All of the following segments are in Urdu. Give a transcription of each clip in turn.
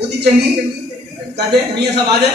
ਉਹਦੀ ਚੰਗੀ ਕਦੇ ਮੀਆਂ ਸਾਹਿਬ ਆ ਜਾਏ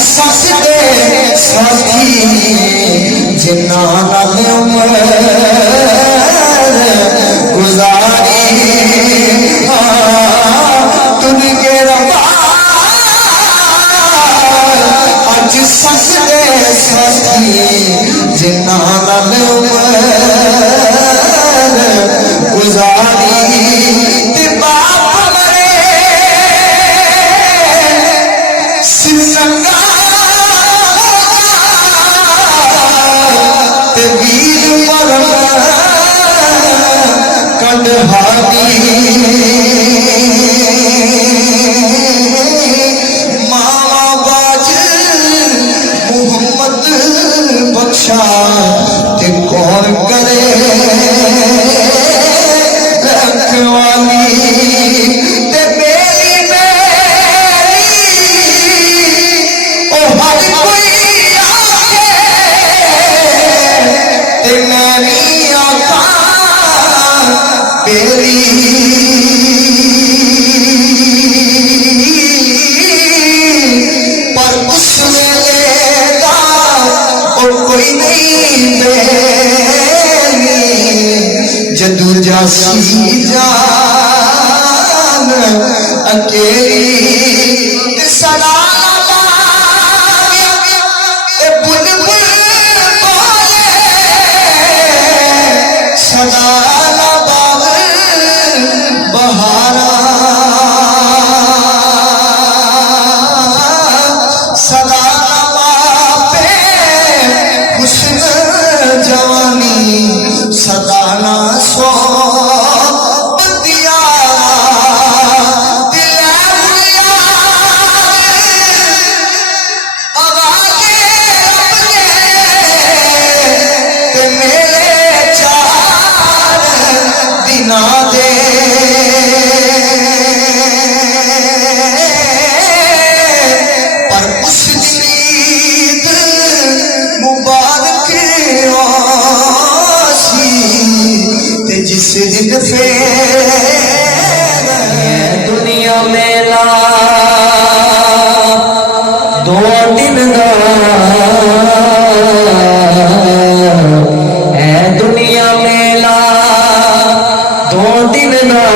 سکدے ساتھی جنہاں نال عمر گزاری تن کے ربا اج سکدے ساتھی جنہاں نال عمر گزاری تے باپ مرے سنگا تے ویر مرم کنڈہاری ماں باج محمد بخشا تے کون کرے رکھوالی تے میری او ہر کوئی آکے تے میں نہیں آکھاں میری پر اس ویلے دا او کوئی نہیں میری جدو جاسی جان اکیلی تے سلام اے بلبل بولے سلام باغ بہارا سلام پہ حسن جوانی سدانا سو بندیا دل آوازے اپنے تے میرے چار دنا دے پر اس دن مبارک آسی تے جس دن پھر دنیا میلا دو دن دا اے دنیا میلا دو دن دا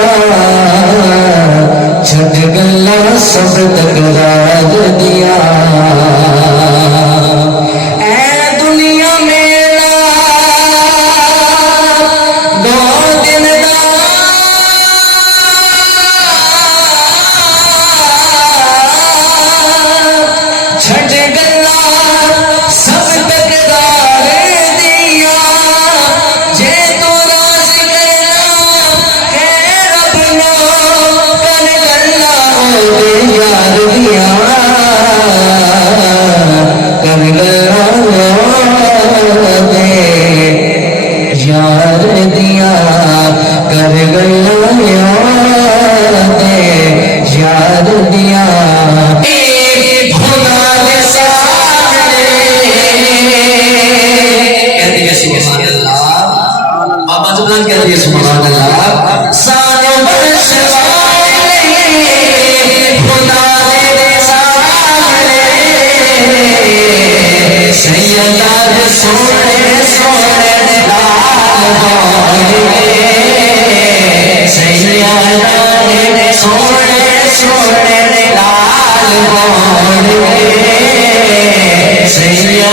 چھٹ گلا سب تکرار دیا اے دنیا میلا دو دن دا چھٹ گلا سب تکرار دیا جے تو راز کرنا ہے رب نو کر گلا او دے یار دیا کر گلا او دے یار دیا کر گلا او دے یار دیا خدا دے سامنے کہہ دیے سبحان اللہ بابا زبان کہہ دیے سبحان اللہ سانو برش والے خدا دے سامنے سیدہ دے سونے سونے لال ہوئے سیدہ دے سونے سونے لال ہوئے سیدہ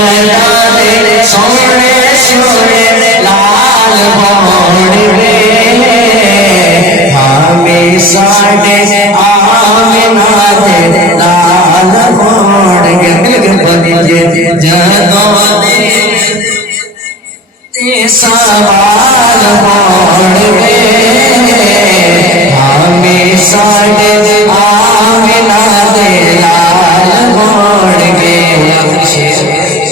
دے سونے سونے لال ہوئے ہمیں ساڑے آمنہ دے لال ہوئے بنی جدوں دے تے سوال ہوئے ہمیں ساڑے آمنہ دے لال ہوئے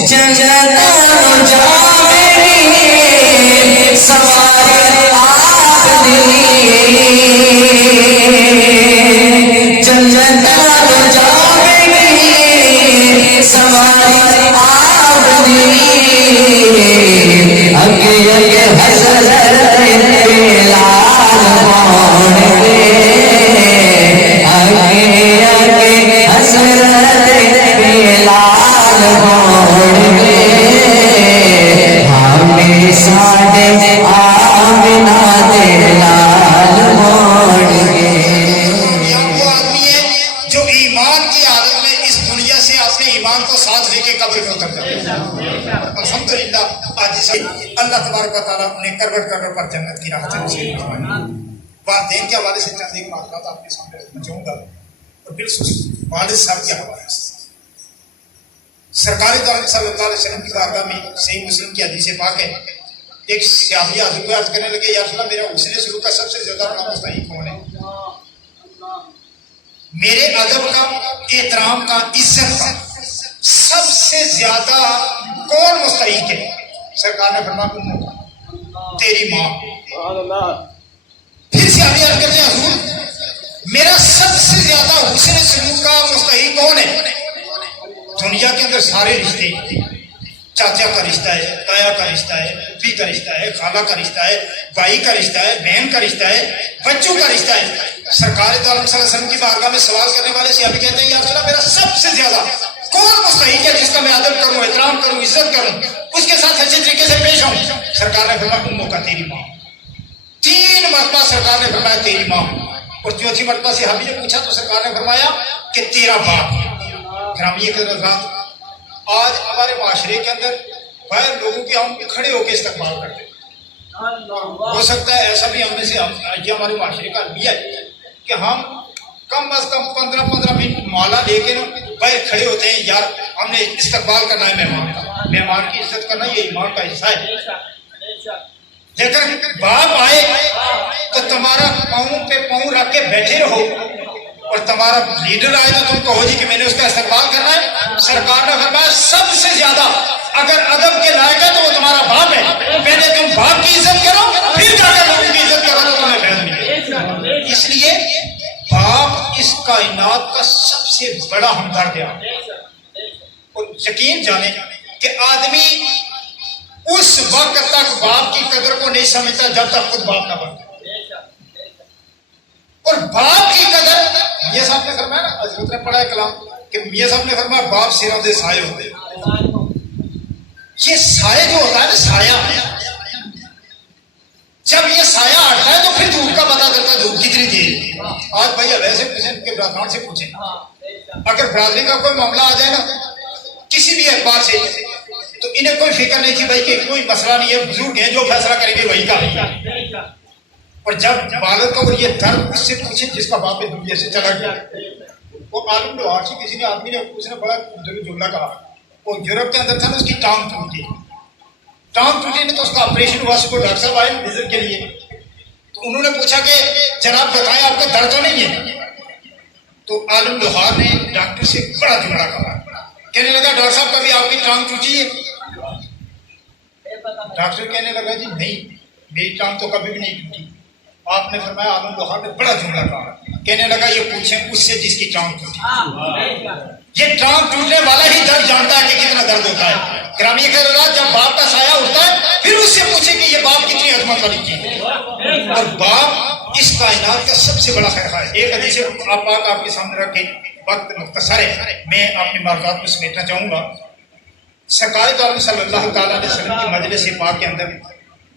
جنتوں جاویں سوارے آپ دی جنتوں جاویں سوارے آپ دی اگے اگے حضرت لال ہوئے اگے اگے حضرت لال موڑ گے ہمیں ساڈے آمنہ دے لال موڑ گے یا وہ آدمی ہے جو ایمان کی حالت میں اس دنیا سے اپنے ایمان کو ساتھ لے کے قبر میں اتر جاتا ہے الحمدللہ آج اللہ تبارک و تعالیٰ انہیں کروٹ کروٹ پر جنت کی راہ چلے والدین کے حوالے سے چند ایک معاملات آپ کے سامنے رکھنا چاہوں گا اور بالخصوص والد صاحب کے حوالے سے سرکار دو عالم صلی اللہ علیہ وسلم کی بارگاہ میں صحیح مسلم کی حدیث پاک ہے ایک صحابی حضور کو عرض کرنے لگے یا رسول اللہ میرا حسن سلوک کا سب سے زیادہ بڑا مستحق کون ہے میرے ادب کا احترام کا عزت کا سب سے زیادہ کون مستحق ہے سرکار نے فرمایا تیری ماں پھر صحابی عرض کرتے ہیں حضور میرا سب سے زیادہ حسن سلوک کا مستحق کون ہے دنیا کے اندر سارے رشتے چاچا کا رشتہ ہے تایا کا رشتہ ہے پھوپھی کا رشتہ ہے خالہ کا رشتہ ہے بھائی کا رشتہ ہے بہن کا رشتہ ہے بچوں کا رشتہ ہے سرکار دو عالم صلی اللہ علیہ وسلم کی بارگاہ میں سوال کرنے والے صحابی کہتے ہیں یا رسول اللہ میرا سب سے زیادہ کون مستحق ہے جس کا میں ادب کروں احترام کروں عزت کروں اس کے ساتھ اچھے طریقے سے پیش ہوں سرکار نے فرمایا اموں کا تیری ماں 3 مرتبہ سرکار نے فرمایا تیری ماں اور چوتھی مرتبہ صحابی نے پوچھا تو سرکار نے فرمایا کہ تیرا باپ گرامی کے حضرات آج ہمارے معاشرے کے اندر باہر لوگوں کے ہم کھڑے ہو کے استقبال کرتے ہیں ہو سکتا ہے ایسا بھی ہم میں سے یہ ہمارے معاشرے کا المیہ ہے کہ ہم کم از کم 15 منٹ مالا لے کے باہر کھڑے ہوتے ہیں یار ہم نے استقبال کرنا ہے مہمان کا مہمان کی عزت کرنا یہ ایمان کا حصہ ہے لیکن باپ آئے تو تمہارا پاؤں پہ پاؤں رکھ کے بیٹھے رہو اور تمہارا لیڈر آئے تو تم کہو جی کہ میں نے اس کا استقبال کرنا ہے سرکار نے فرمایا سب سے زیادہ اگر ادب کے لائق ہے تو وہ تمہارا باپ ہے پہلے تم باپ کی عزت کرو پھر جا کر لوگوں کی عزت کرو تو تمہیں فیض ملے اس لیے باپ اس کائنات کا سب سے بڑا ہمدرد ہے اور یقین جانے کہ آدمی اس وقت تک باپ کی قدر کو نہیں سمجھتا جب تک خود باپ نہ بنتا اور باپ کی قدر میاں صاحب نے فرمایا نا حضرت نے پڑھا ہے کلام کہ میاں صاحب نے فرمایا باپ سروں دے سائے ہوتے ہیں یہ سائے جو ہوتا ہے نا سایہ جب یہ سایہ ہٹتا ہے تو پھر دھوپ کا پتہ چلتا ہے دھوپ کتنی تیز آج بھائی ویسے پوچھیں کہ برادران سے پوچھیں اگر برادری کا کوئی معاملہ آ جائے نا کسی بھی اعتبار سے تو انہیں کوئی فکر نہیں تھی بھائی کہ کوئی مسئلہ نہیں ہے بزرگ ہیں جو فیصلہ کریں گے وہی کا اور جب بالغ کو یہ درد اس سے پوچھے جس کا باپ دنیا سے چلا گیا وہ عالم لوہار سے کسی نے آدمی نے اس نے بڑا جملہ کہا وہ یورپ کے اندر تھا نا اس کی ٹانگ ٹوٹی نے تو اس کا آپریشن ہوا اس کو ڈاکٹر صاحب آئے وزٹ کے لیے تو انہوں نے پوچھا کہ جناب بتائیں آپ کو درد تو نہیں ہے تو عالم لوہار نے ڈاکٹر سے بڑا جملہ کہا کہنے لگا ڈاکٹر صاحب کبھی آپ کی ٹانگ ٹوٹی ہے ڈاکٹر کہنے لگا جی نہیں میری ٹانگ تو کبھی بھی نہیں ٹوٹی آپ نے فرمایا عالم لوہار نے بڑا جملہ کہا کہنے لگا یہ پوچھیں اس سے جس کی ٹانگ ٹوٹی یہ ٹانگ ٹوٹنے والا ہی درد جانتا ہے کہ کتنا درد ہوتا ہے گرامی خیرات جب باپ کا سایہ اٹھتا ہے پھر اس سے پوچھیں کہ یہ باپ کتنی عظمت والی چیز ہے اور باپ اس کائنات کا سب سے بڑا خیر ہے ایک حدیث آپ کے سامنے رکھ کے وقت مختصر ہے میں اپنی معلومات میں سمیٹنا چاہوں گا سرکار دو عالم صلی اللہ تعالیٰ علیہ وسلم کی مجلس پاک کے اندر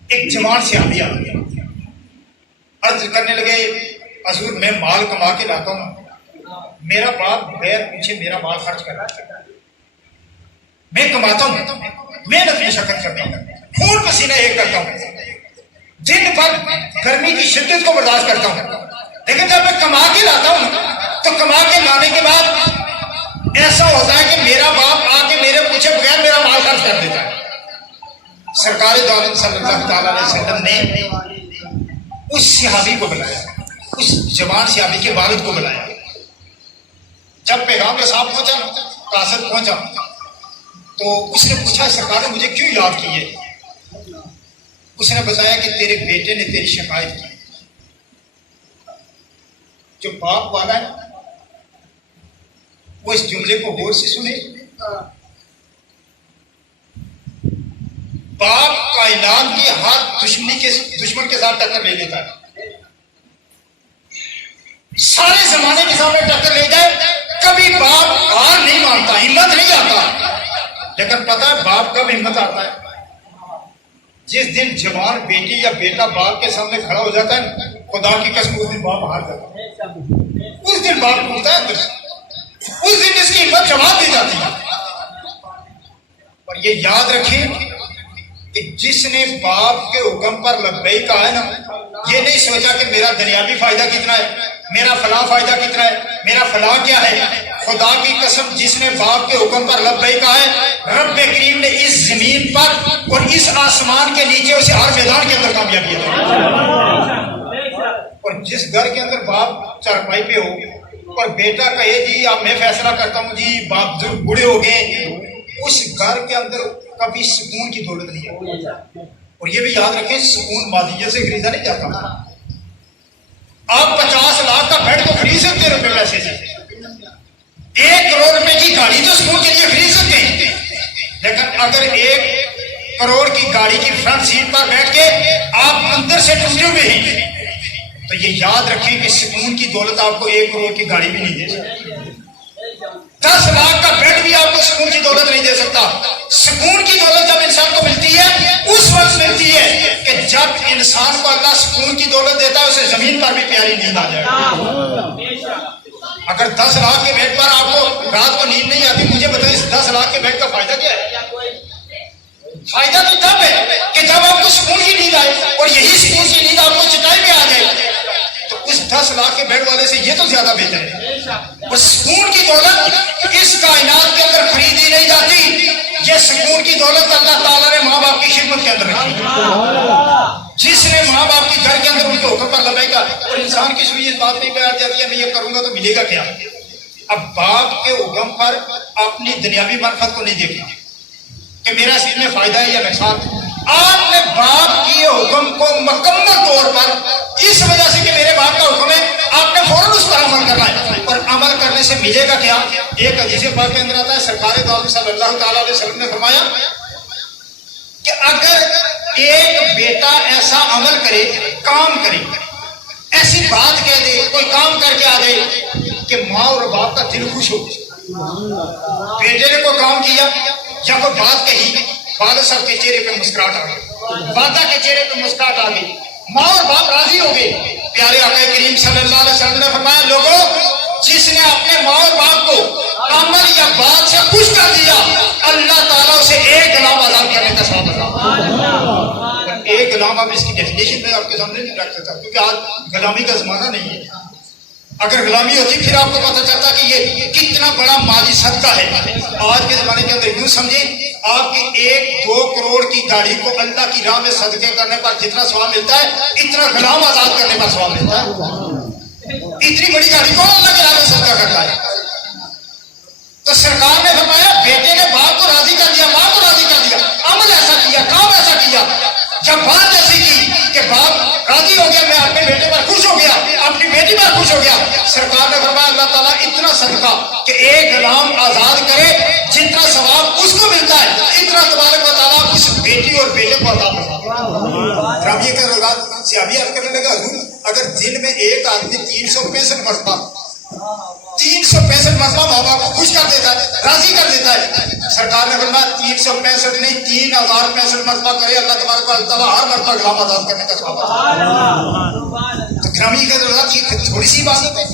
ایک جوان صحابی آ گیا عرض کرنے لگے حضور میں مال کما کے لاتا ہوں میرا باپ بغیر پوچھے میرا مال خرچ کر رہا ہے میں کماتا ہوں محنت مشقت کرتا ہوں خون پسینہ ایک کرتا ہوں دن بھر گرمی کی شدت کو برداشت کرتا ہوں لیکن جب میں کما کے لاتا ہوں تو کما کے لانے کے بعد ایسا ہوتا ہے کہ میرا باپ آ کے میرے پوچھے بغیر میرا مال خرچ کر دیتا ہے سرکار دو عالم صلی اللہ تعالیٰ علیہ وسلم نے اس صحابی کو بلایا اس جوان صحابی کے والد کو بلایا جب پیغام کے ساتھ پہنچا قاصد پہنچا تو اس نے پوچھا سرکار نے مجھے کیوں یاد کی ہے اس نے بتایا کہ تیرے بیٹے نے تیری شکایت کی جو باپ والا ہے وہ اس جملے کو غور سے سنے باپ کائنات کی ہر دشمن کے ساتھ ٹکر لے لیتا ہے سارے زمانے کے سامنے ٹکر لے جائے کبھی باپ ہار نہیں مانتا ہمت نہیں آتا لیکن پتہ ہے باپ کب ہمت آتا ہے؟ جس دن جوان بیٹی یا بیٹا باپ کے سامنے کھڑا ہو جاتا ہے، خدا کی قسم اس دن باپ ہار جاتا ہے، اس دن باپ ٹوٹتا ہے اندر سے، اس دن اس کی ہمت جواب دی جاتی ہے۔ اور یہ یاد رکھیں کہ جس نے باپ کے حکم پر لبیک کہا ہے نا، یہ نہیں سوچا کہ میرا دنیاوی فائدہ کتنا ہے، میرا فلاں فائدہ کتنا ہے، میرا فلاں کیا ہے۔ خدا کی قسم جس نے باپ کے حکم پر لبیک کہا ہے، رب کریم نے اس زمین پر اور اس آسمان کے نیچے اسے ہر میدان کے اندر کامیابی عطا کی۔ اور جس گھر کے اندر باپ چارپائی پہ ہو اور بیٹا کہے جی اب میں فیصلہ کرتا ہوں جی، باپ بوڑھے ہو گئے، اس گھر کے اندر کبھی سکون کی دولت نہیں ہے۔ اور یہ بھی یاد رکھیں سکون مادیت سے خریدا نہیں جاتا۔ آپ 50 لاکھ کا بیڈ تو خرید سکتے ہیں روپے پیسے سے، 1 کروڑ روپے کی گاڑی تو سکون کے لیے خرید سکتے ہیں، لیکن اگر 1 کروڑ کی گاڑی کی فرنٹ سیٹ پر بیٹھ کے آپ اندر سے ٹوٹے ہوئے ہیں تو یہ یاد رکھیں کہ سکون کی دولت آپ کو 1 کروڑ کی گاڑی بھی نہیں دے سکتی، 10 لاکھ کا بیڈ بھی آپ کو سکون کی دولت نہیں دے سکتا۔ سکون کی دولت جب انسان کو ملتی ہے اس وقت ملتی ہے کہ جب انسان کو اللہ سکون کی دولت دیتا ہے اسے زمین پر بھی پیاری نیند آ جائے۔ اگر 10 لاکھ کے بیڈ پر آپ کو رات کو نیند نہیں آتی، مجھے بتائیں اس 10 لاکھ کے بیڈ کا فائدہ کیا ہے؟ فائدہ تو تب ہے کہ جب آپ کو سکون کی نیند آئے، اور یہی سکون کی نیند آپ کو چٹائی میں آ جائے تو اس 10 لاکھ کے بیڈ والے سے یہ تو زیادہ بہتر ہے۔ اور سکون کی دولت اس کائنات کے اندر خریدی نہیں جاتی، یہ سکون کی دولت اللہ تعالیٰ نے ماں باپ کی خدمت کے اندر رکھی۔ جس نے ماں باپ کی گھر کے اندر ان کے حکم پر لبیک کہا، اور انسان کی سوئی اس بات نہیں بیٹھ جاتی ہے میں یہ کروں گا تو ملے گا کیا۔ اب باپ کے حکم پر اپنی دنیاوی منفعت کو نہیں دیکھیں کہ میرا اس میں فائدہ ہے یا نقصان۔ آپ نے باپ کے حکم کو مکمل طور پر اس وجہ سے کہ میرے باپ کا حکم ہے آپ نے فوراً اس پر عمل کرنا ہے، اور عمل کرنے سے ملے گا کیا؟ ایک حدیث پاک کے اندر آتا ہے سرکار دو عالم صلی اللہ تعالیٰ علیہ وسلم نے فرمایا کہ اگر ایک بیٹا ایسا عمل کرے، کام کرے، ایسی بات کہہ دے، کوئی کام کر کے آ جائے کہ ماں اور باپ کا دل خوش ہو، بیٹے نے کوئی کام کیا یا کوئی بات کہی، والد صاحب کے چہرے پہ مسکراہٹ آ گئی، والدہ کے چہرے پہ مسکراہٹ آ گئی، ماں اور باپ راضی ہو گئے۔ پیارے آقا کریم صلی اللہ علیہ وسلم نے فرمایا لوگوں جس نے اپنے ماں اور باپ کو عمل یا بات سے خوش کر دیا اللہ تعالیٰ اسے 1 غلام آزاد کرنے کا ثواب عطا۔ 1 غلام اب اس کی ڈیفینیشن میں آپ کے سامنے نہیں رکھ سکتا کیونکہ آج غلامی کا زمانہ نہیں ہے۔ اگر غلامی ہوتی پھر آپ کو پتہ چلتا کہ یہ کتنا بڑا مالی صدقہ ہے۔ آج کے زمانے کے اندر یوں سمجھیں آپ کی 1-2 کروڑ کی گاڑی کو اللہ کی راہ میں صدقے کرنے پر جتنا ثواب ملتا ہے اتنا غلام آزاد کرنے پر ثواب ملتا ہے۔ اتنی بڑی گاڑی کو اللہ کی راہ میں صدقہ کرتا ہے۔ تو سرکار نے فرمایا بیٹے نے باپ کو راضی کر دیا، ماں کو راضی کر دیا، عمل ایسا کیا، کام ایسا کیا، جب بات ایسی کی کہ باپ راضی ہو گیا، میں اپنے بیٹے پر خوش ہو گیا، اپنی بیٹی پر خوش ہو گیا، سرکار نے فرمایا اللہ تعالیٰ اتنا صدقہ کہ 1 غلام آزاد کرے جتنا ثواب اس کو ملتا ہے اتنا تبارک و تعالیٰ اس بیٹی اور بیٹے کو عطا فرماتا۔ رابعہ کا رضا سیابی عرض کرنے لگا حضور اگر دن میں ایک آدمی 365 مرتبہ 365 مرتبہ ماں باپ کو خوش کر دیتا ہے، راضی کر دیتا ہے، سرکار نے فرمایا 365 نہیں 3065 مرتبہ کرے اللہ تبارک و تعالیٰ ہر مرتبہ غلام آزاد کرنے کا ثواب۔ تو گرامی کا ضرورت یہ تھوڑی سی بات ہے،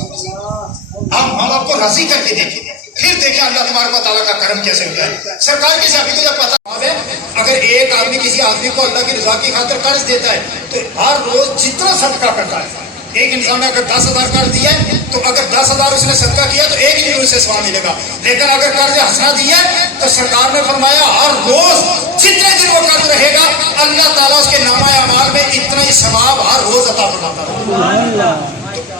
آپ ماں باپ کو راضی کر کے دیکھیں، پھر دیکھیں اللہ تبارک و تعالیٰ کا کرم کیسے ہوتا ہے۔ سرکار کی صحابی کو جب پتا ہے اگر ایک آدمی کسی آدمی کو اللہ کی رضا کی خاطر قرض دیتا ہے تو ہر روز جتنا صدقہ کرتا ہے، ایک انسان نے اگر 10,000 قرض دیا ہے تو اگر 10,000 اس نے صدقہ کیا تو 1 ہی اسے ثواب ملے گا، لیکن اگر قرض حسنہ دیا ہے تو سرکار نے فرمایا ہر روز جتنے دن وہ قرض رہے گا اللہ تعالیٰ اس کے نامہ اعمال میں اتنا ہی ثواب ہر روز عطا فرماتا ہے۔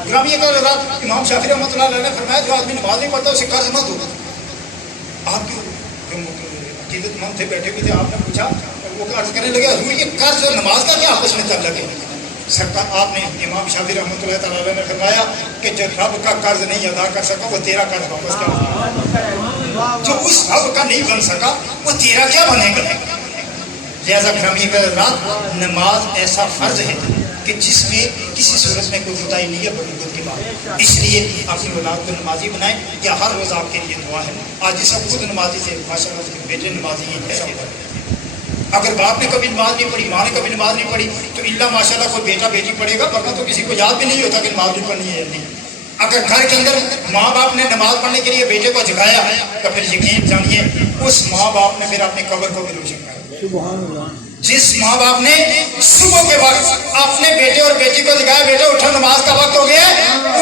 گرامی کا رات امام شافعی رحمۃ اللہ علیہ نے فرمایا جو آدمی نماز نہیں پڑھتا اسے قرض مت دو۔ آپ جو عقیدت مند تھے بیٹھے ہوئے تھے، آپ نے پوچھا وہ قرض کرنے لگے حضور یہ قرض اور نماز کا کیا آپس میں تعلق ہے؟ سرکار آپ نے امام شافعی رحمۃ اللہ تعالیٰ نے فرمایا کہ جو رب کا قرض نہیں ادا کر سکا وہ تیرا قرض واپس کر، جو اس رب کا نہیں بن سکا وہ تیرا کیا بنے گا۔ لہٰذا گرامی رات نماز ایسا فرض ہے کہ جس میں کسی صورت میں کوئی کوتاہی نہیں ہے، بڑی بات. اس لیے اپنی اولاد کو نمازی بنائیں. یا ہر روز آپ کے لیے دعا ہے. آج جس وقت خود نمازی سے ماشاء اللہ کے بیٹے نمازی ہیں کیسا ہوگا. اگر باپ نے کبھی نماز نہیں پڑھی, ماں نے کبھی نماز نہیں پڑھی, تو اللہ ماشاء اللہ کوئی بیٹا بیٹی پڑھے گا, ورنہ تو کسی کو یاد بھی نہیں ہوتا کہ نماز بھی پڑھنی ہے یا نہیں. اگر گھر کے اندر ماں باپ نے نماز پڑھنے کے لیے بیٹے کو جگایا تو پھر یقین جانیے اس ماں باپ نے پھر اپنے قبر کو بھی روشن کرایا. جس ماں باپ نے صبح کے وقت اپنے بیٹے اور بیٹی کو جگایا, بیٹا اٹھو نماز کا وقت ہو گیا ہے,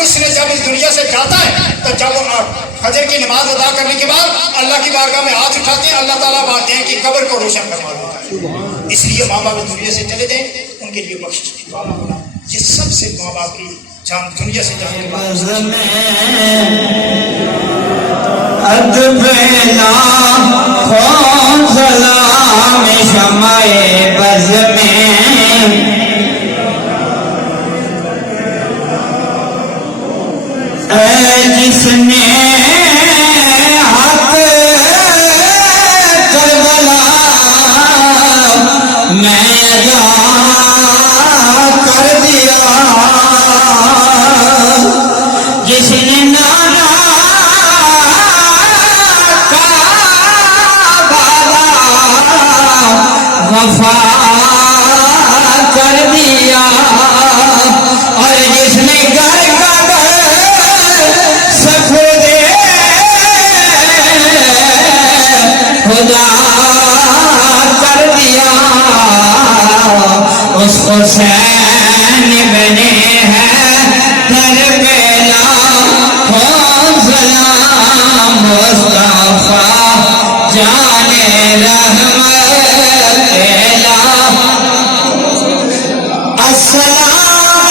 اس نے جب اس دنیا سے جاتا ہے تو جب وہ فجر کی نماز ادا کرنے کے بعد اللہ کی بارگاہ میں ہاتھ اٹھاتے ہیں, اللہ تعالیٰ باتیں ہیں کہ قبر کو روشن کروا دیتا ہے. اس لیے ماں باپ دنیا سے چلے جائیں, ان کے لیے بخشش کی دعا مانگنا. یہ سب سے ماں باپ کی جان دنیا سے جانے کے بعد بز میں جس نے حق کربلا میں ادا کر دیا, جس نے نانا کا وفا کر دیا, اور جس نے گھر کا سفر خدا کر دیا, اس حسین بنے ہیں کربلا ہو سلام مصطفیٰ جانے رحمت السلام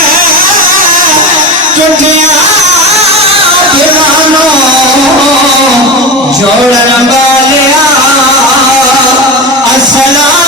چٹیاں دیوانوں جوڑن والیا, السلام